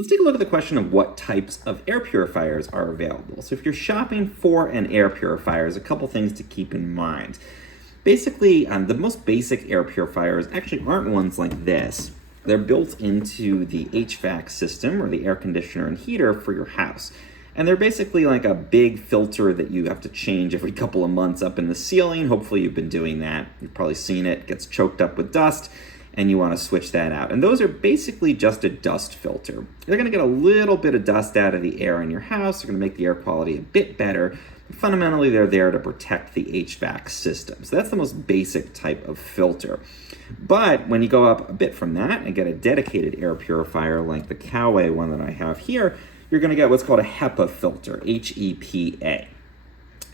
Let's take a look at the question of what types of air purifiers are available. So if you're shopping for an air purifier, there's a couple things to keep in mind. Basically, the most basic air purifiers actually aren't ones like this. They're built into the HVAC system, or the air conditioner and heater for your house. And they're basically like a big filter that you have to change every couple of months up in the ceiling. Hopefully you've been doing that. You've probably seen it. It gets choked up with dust, and you want to switch that out. And those are basically just a dust filter. They're going to get a little bit of dust out of the air in your house. They're going to make the air quality a bit better. But fundamentally, they're there to protect the HVAC system. So that's the most basic type of filter. But when you go up a bit from that and get a dedicated air purifier like the Coway one that I have here, you're going to get what's called a HEPA filter, HEPA.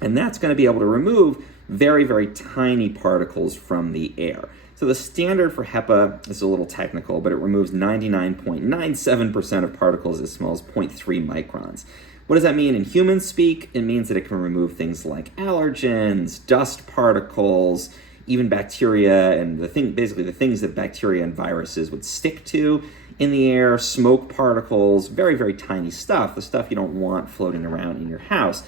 And that's going to be able to remove very, very tiny particles from the air. So the standard for HEPA is a little technical, but it removes 99.97% of particles as small as 0.3 microns. What does that mean in human speak? It means that it can remove things like allergens, dust particles, even bacteria, and basically the things that bacteria and viruses would stick to in the air, smoke particles, very, very tiny stuff, the stuff you don't want floating around in your house.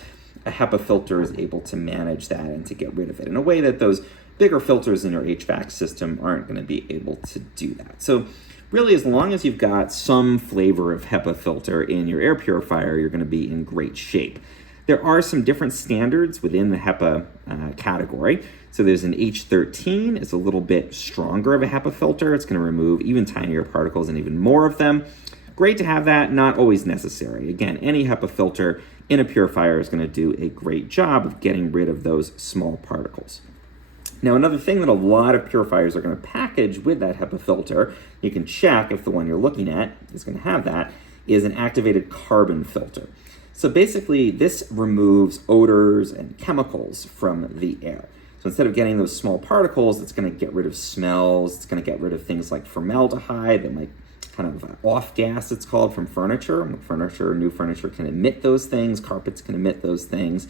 A HEPA filter is able to manage that and to get rid of it in a way that those bigger filters in your HVAC system aren't going to be able to do that. So really, as long as you've got some flavor of HEPA filter in your air purifier, you're going to be in great shape. There are some different standards within the HEPA category. So there's an H13, it's a little bit stronger of a HEPA filter. It's going to remove even tinier particles and even more of them. Great to have that, not always necessary. Again, any HEPA filter in a purifier is going to do a great job of getting rid of those small particles. Now, another thing that a lot of purifiers are going to package with that HEPA filter, you can check if the one you're looking at is going to have that, is an activated carbon filter. So basically, this removes odors and chemicals from the air. So instead of getting those small particles, it's going to get rid of smells. It's going to get rid of things like formaldehyde that might kind of off gas, it's called, from furniture. New furniture can emit those things. Carpets can emit those things.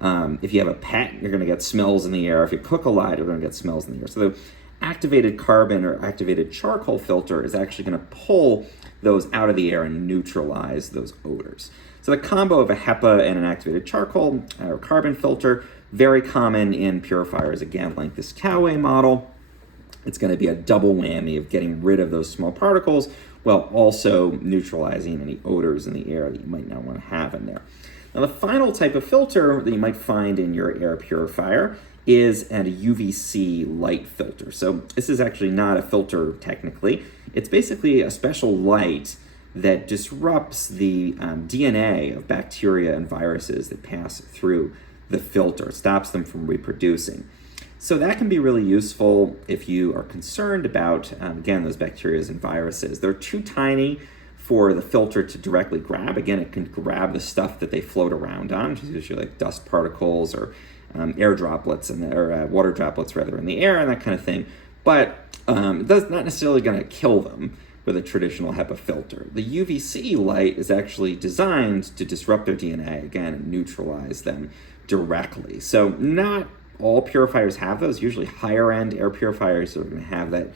If you have a pet, you're going to get smells in the air. If you cook a lot, you're going to get smells in the air. So the activated carbon or activated charcoal filter is actually going to pull those out of the air and neutralize those odors. So the combo of a HEPA and an activated charcoal or carbon filter, very common in purifiers, again, like this Coway model. It's going to be a double whammy of getting rid of those small particles while also neutralizing any odors in the air that you might not want to have in there. Now, the final type of filter that you might find in your air purifier is a UVC light filter. So this is actually not a filter technically. It's basically a special light that disrupts the DNA of bacteria and viruses that pass through the filter, stops them from reproducing. So that can be really useful if you are concerned about, again, those bacteria and viruses. They're too tiny for the filter to directly grab. Again, it can grab the stuff that they float around on, which is usually like dust particles or air droplets or water droplets rather in the air and that kind of thing. But that's not necessarily going to kill them with a traditional HEPA filter. The UVC light is actually designed to disrupt their DNA, again, and neutralize them directly. So not all purifiers have those. Usually higher end air purifiers are going to have that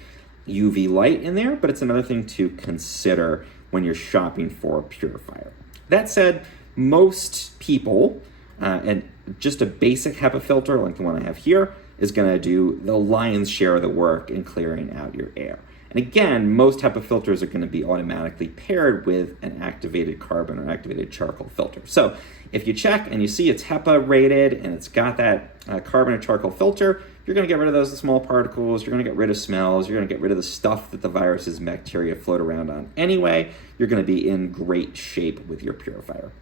UV light in there, but it's another thing to consider when you're shopping for a purifier. That said, most people, and just a basic HEPA filter like the one I have here, is going to do the lion's share of the work in clearing out your air. And again, most HEPA filters are going to be automatically paired with an activated carbon or activated charcoal filter. So if you check and you see it's HEPA rated and it's got that carbon or charcoal filter, you're going to get rid of those small particles, you're going to get rid of smells, you're going to get rid of the stuff that the viruses and bacteria float around on anyway. You're going to be in great shape with your purifier.